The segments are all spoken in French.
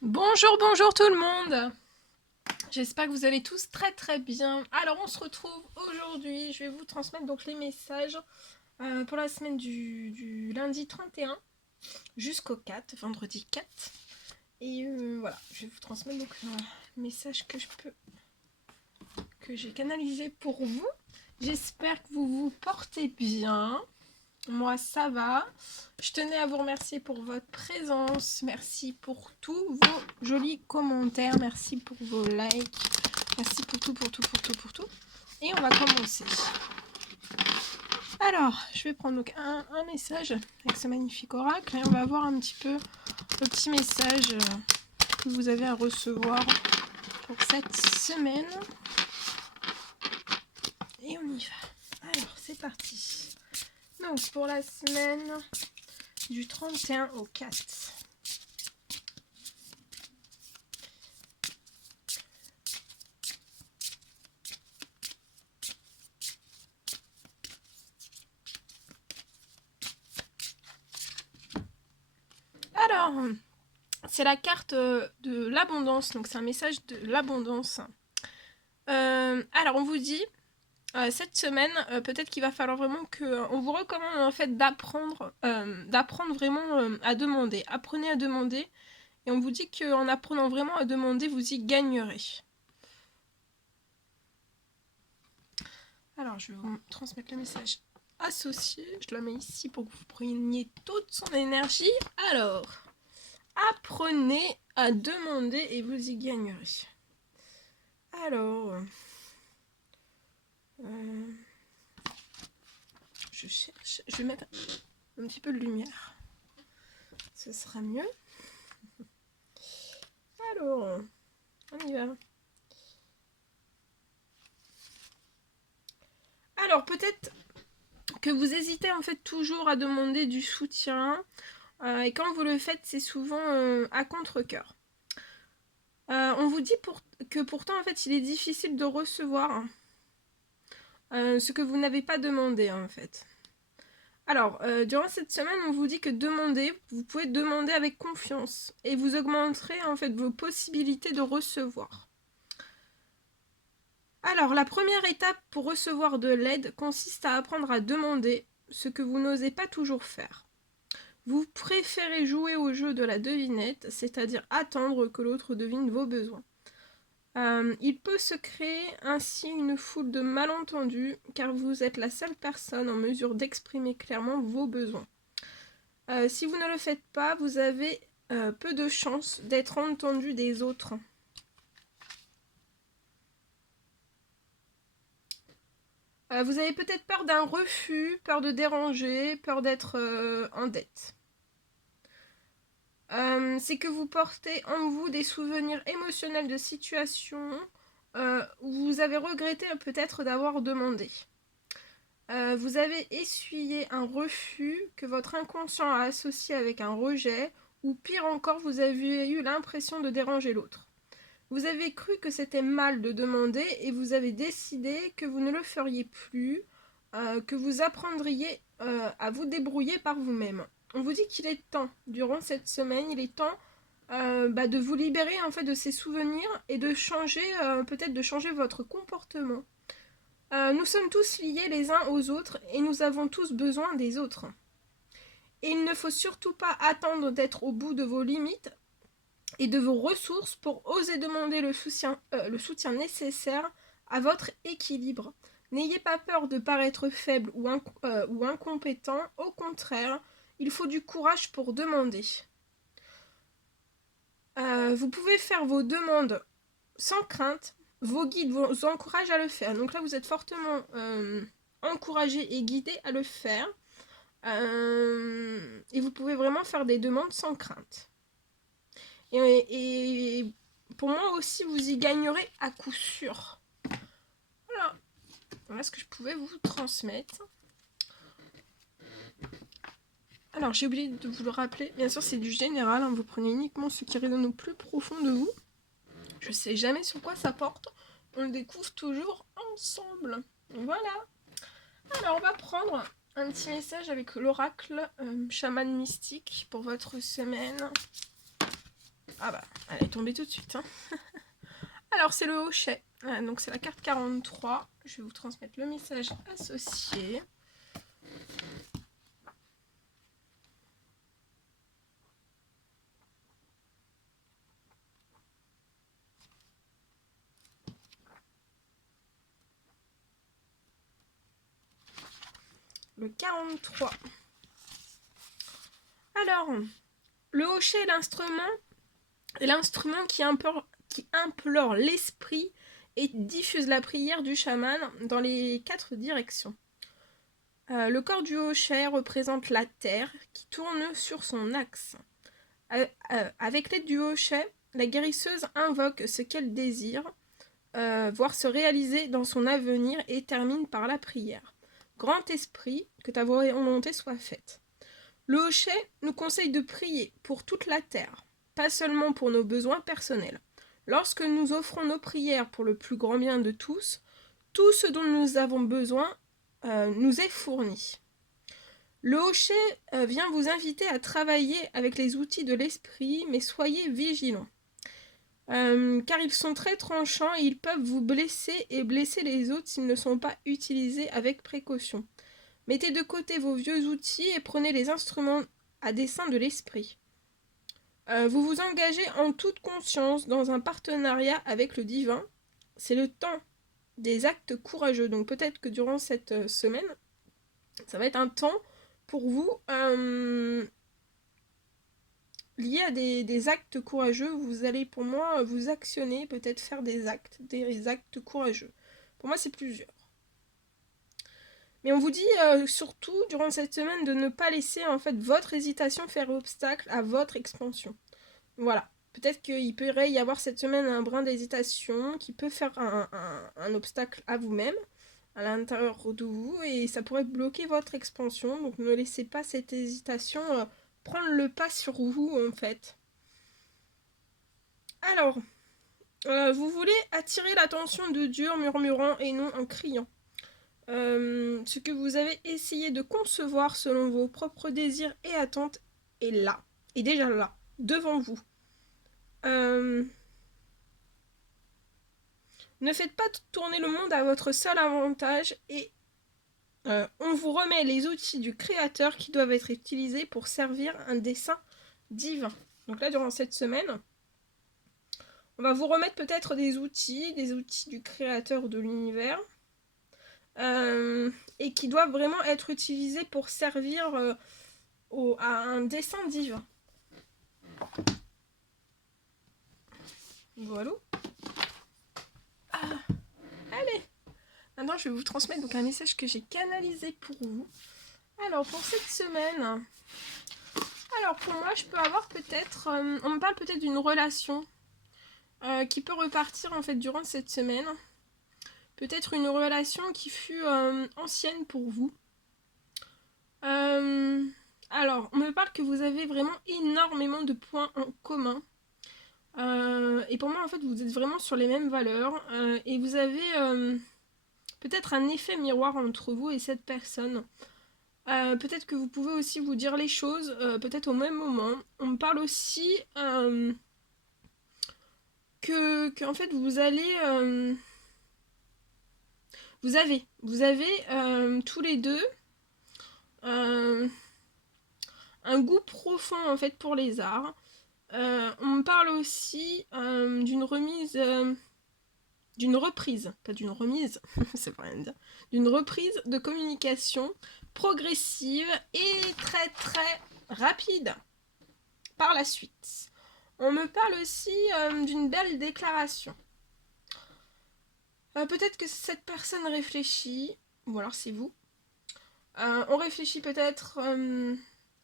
Bonjour, bonjour tout le monde. J'espère que vous allez tous très très bien. Alors on se retrouve aujourd'hui. Je vais vous transmettre donc les messages pour la semaine du lundi 31 jusqu'au 4, vendredi 4. Et voilà, je vais vous transmettre donc le message que j'ai canalisé pour vous. J'espère que vous vous portez bien. Moi, ça va. Je tenais à vous remercier pour votre présence. Merci pour tous vos jolis commentaires. Merci pour vos likes. Merci pour tout, pour tout, pour tout, pour tout. Et on va commencer. Alors, je vais prendre donc un message avec ce magnifique oracle. Et on va voir un petit peu le petit message que vous avez à recevoir pour cette semaine. Et on y va. Alors, c'est parti. Donc, pour la semaine du 31 au 4. Alors, c'est la carte de l'abondance, donc c'est un message de l'abondance. Alors, on vous dit, cette semaine, peut-être qu'il va falloir vraiment que... On vous recommande en fait d'apprendre vraiment à demander. Apprenez à demander, et on vous dit qu'en apprenant vraiment à demander, vous y gagnerez. Alors, je vais vous transmettre le message associé. Je la mets ici pour que vous preniez toute son énergie. Alors, apprenez à demander et vous y gagnerez. Alors, je cherche. Je vais mettre un petit peu de lumière. Ce sera mieux. Alors, on y va. Alors, peut-être que vous hésitez en fait toujours à demander du soutien. Et quand vous le faites, c'est souvent à contre-cœur. On vous dit que pourtant, en fait, il est difficile de recevoir ce que vous n'avez pas demandé, en fait. Alors, durant cette semaine, on vous dit que vous pouvez demander avec confiance et vous augmenterez en fait vos possibilités de recevoir. Alors, la première étape pour recevoir de l'aide consiste à apprendre à demander ce que vous n'osez pas toujours faire. Vous préférez jouer au jeu de la devinette, c'est-à-dire attendre que l'autre devine vos besoins. Il peut se créer ainsi une foule de malentendus car vous êtes la seule personne en mesure d'exprimer clairement vos besoins. Si vous ne le faites pas, vous avez peu de chances d'être entendu des autres. Vous avez peut-être peur d'un refus, peur de déranger, peur d'être en dette. C'est que vous portez en vous des souvenirs émotionnels de situations où vous avez regretté peut-être d'avoir demandé. Vous avez essuyé un refus que votre inconscient a associé avec un rejet, ou pire encore, vous avez eu l'impression de déranger l'autre. Vous avez cru que c'était mal de demander et vous avez décidé que vous ne le feriez plus, que vous apprendriez à vous débrouiller par vous-même. On vous dit qu'il est temps, durant cette semaine, il est temps de vous libérer en fait de ces souvenirs et de changer, peut-être de changer votre comportement. Nous sommes tous liés les uns aux autres et nous avons tous besoin des autres. Et il ne faut surtout pas attendre d'être au bout de vos limites et de vos ressources pour oser demander le soutien nécessaire à votre équilibre. N'ayez pas peur de paraître faible ou incompétent, au contraire, il faut du courage pour demander. Vous pouvez faire vos demandes sans crainte, vos guides vous encouragent à le faire. Donc là, vous êtes fortement encouragé et guidé à le faire. Et vous pouvez vraiment faire des demandes sans crainte. Et pour moi aussi, vous y gagnerez à coup sûr. Voilà ce que je pouvais vous transmettre. Alors, j'ai oublié de vous le rappeler. Bien sûr, c'est du général. Vous prenez uniquement ce qui résonne au plus profond de vous. Je sais jamais sur quoi ça porte. On le découvre toujours ensemble. Voilà. Alors, on va prendre un petit message avec l'oracle chaman mystique pour votre semaine. Ah bah, Elle est tombée tout de suite. Hein. Alors, c'est le hochet. Donc, c'est la carte 43. Je vais vous transmettre le message associé. Le 43. Alors, le hochet est l'instrument qui implore l'esprit et diffuse la prière du chaman dans les 4 directions. Le corps du hochet représente la terre qui tourne sur son axe. Avec l'aide du hochet, la guérisseuse invoque ce qu'elle désire voir se réaliser dans son avenir et termine par la prière. Grand esprit, que ta volonté soit faite. Le hochet nous conseille de prier pour toute la terre, pas seulement pour nos besoins personnels. Lorsque nous offrons nos prières pour le plus grand bien de tous, tout ce dont nous avons besoin nous est fourni. Le hochet vient vous inviter à travailler avec les outils de l'esprit, mais soyez vigilants. Car ils sont très tranchants et ils peuvent vous blesser et blesser les autres s'ils ne sont pas utilisés avec précaution. Mettez de côté vos vieux outils et prenez les instruments à dessein de l'esprit. Vous vous engagez en toute conscience dans un partenariat avec le divin. C'est le temps des actes courageux. Donc peut-être que durant cette semaine, ça va être un temps pour vous lié à des actes courageux. Vous allez, pour moi, vous actionner, peut-être faire des actes courageux. Pour moi, c'est plusieurs. Mais on vous dit surtout, durant cette semaine, de ne pas laisser en fait votre hésitation faire obstacle à votre expansion. Voilà. Peut-être qu'il pourrait y avoir cette semaine un brin d'hésitation qui peut faire un obstacle à vous-même, à l'intérieur de vous, et ça pourrait bloquer votre expansion. Donc ne laissez pas cette hésitation prendre le pas sur vous, en fait. Alors, vous voulez attirer l'attention de Dieu en murmurant et non en criant. Ce que vous avez essayé de concevoir selon vos propres désirs et attentes est là, est déjà là, devant vous. Ne faites pas tourner le monde à votre seul avantage et on vous remet les outils du Créateur qui doivent être utilisés pour servir un dessein divin. Donc là, durant cette semaine, on va vous remettre peut-être des outils du Créateur de l'univers, et qui doivent vraiment être utilisés pour servir à un dessein divin. Voilà. Allez. Maintenant, je vais vous transmettre donc un message que j'ai canalisé pour vous. Alors, pour cette semaine, pour moi, je peux avoir peut-être... on me parle peut-être d'une relation qui peut repartir en fait durant cette semaine. Peut-être une relation qui fut ancienne pour vous. Alors, on me parle que vous avez vraiment énormément de points en commun. Et pour moi, en fait, vous êtes vraiment sur les mêmes valeurs. Et vous avez peut-être un effet miroir entre vous et cette personne. Peut-être que vous pouvez aussi vous dire les choses, peut-être au même moment. On me parle aussi que en fait, vous allez... Vous avez tous les deux un goût profond en fait pour les arts. On me parle aussi d'une reprise, pas d'une remise, ça veut rien dire, d'une reprise de communication progressive et très très rapide par la suite. On me parle aussi d'une belle déclaration. Peut-être que cette personne réfléchit, ou alors c'est vous. On réfléchit peut-être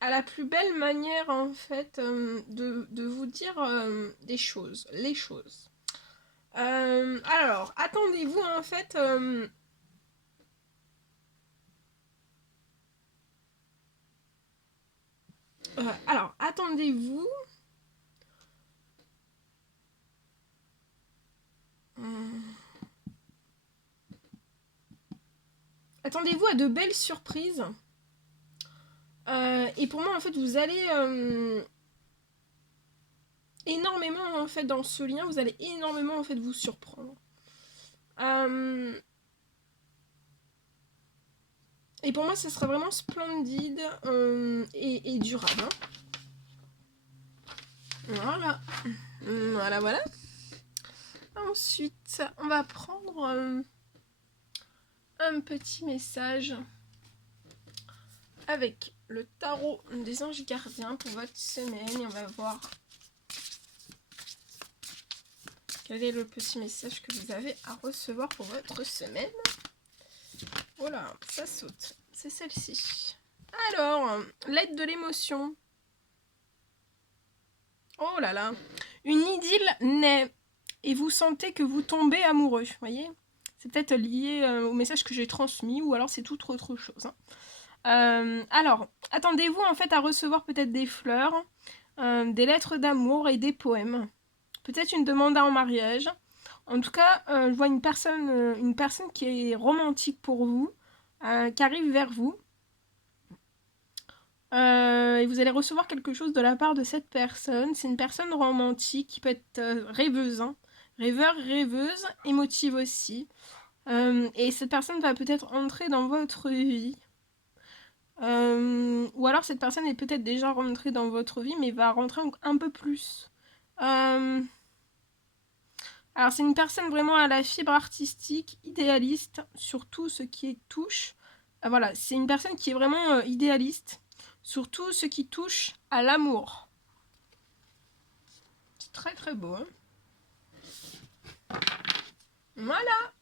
à la plus belle manière en fait de vous dire les choses. Alors, attendez-vous en fait attendez-vous attendez-vous à de belles surprises. Et pour moi, en fait, vous allez énormément en fait dans ce lien, vous allez énormément en fait vous surprendre. Et pour moi, ça sera vraiment splendide et durable. Hein. Voilà. Voilà, voilà. Ensuite, on va prendre un petit message avec le tarot des anges gardiens pour votre semaine. Et on va voir quel est le petit message que vous avez à recevoir pour votre semaine. Voilà, ça saute. C'est celle-ci. Alors, l'aide de l'émotion. Oh là là. Une idylle naît et vous sentez que vous tombez amoureux. Vous voyez ? C'est peut-être lié au message que j'ai transmis ou alors c'est tout autre chose. Hein. Alors, attendez-vous en fait à recevoir peut-être des fleurs, des lettres d'amour et des poèmes. Peut-être une demande en mariage. En tout cas, je vois une personne qui est romantique pour vous, qui arrive vers vous. Et vous allez recevoir quelque chose de la part de cette personne. C'est une personne romantique qui peut être rêveuse, hein. Rêveur, rêveuse, émotive aussi. Et cette personne va peut-être entrer dans votre vie. Ou alors cette personne est peut-être déjà rentrée dans votre vie, mais va rentrer un peu plus. Alors c'est une personne vraiment à la fibre artistique, idéaliste, sur tout ce qui touche. Voilà, c'est une personne qui est vraiment idéaliste. Surtout ce qui touche à l'amour. C'est très très beau. Hein.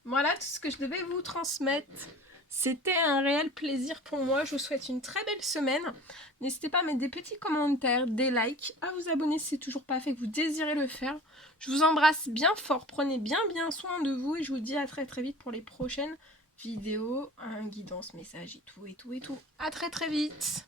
Voilà tout ce que je devais vous transmettre. C'était un réel plaisir pour moi. Je vous souhaite une très belle semaine. N'hésitez pas à mettre des petits commentaires, des likes, à vous abonner si c'est toujours pas fait, que vous désirez le faire. Je vous embrasse bien fort. Prenez bien soin de vous et je vous dis à très très vite pour les prochaines vidéos, guidance, message et tout. À très très vite.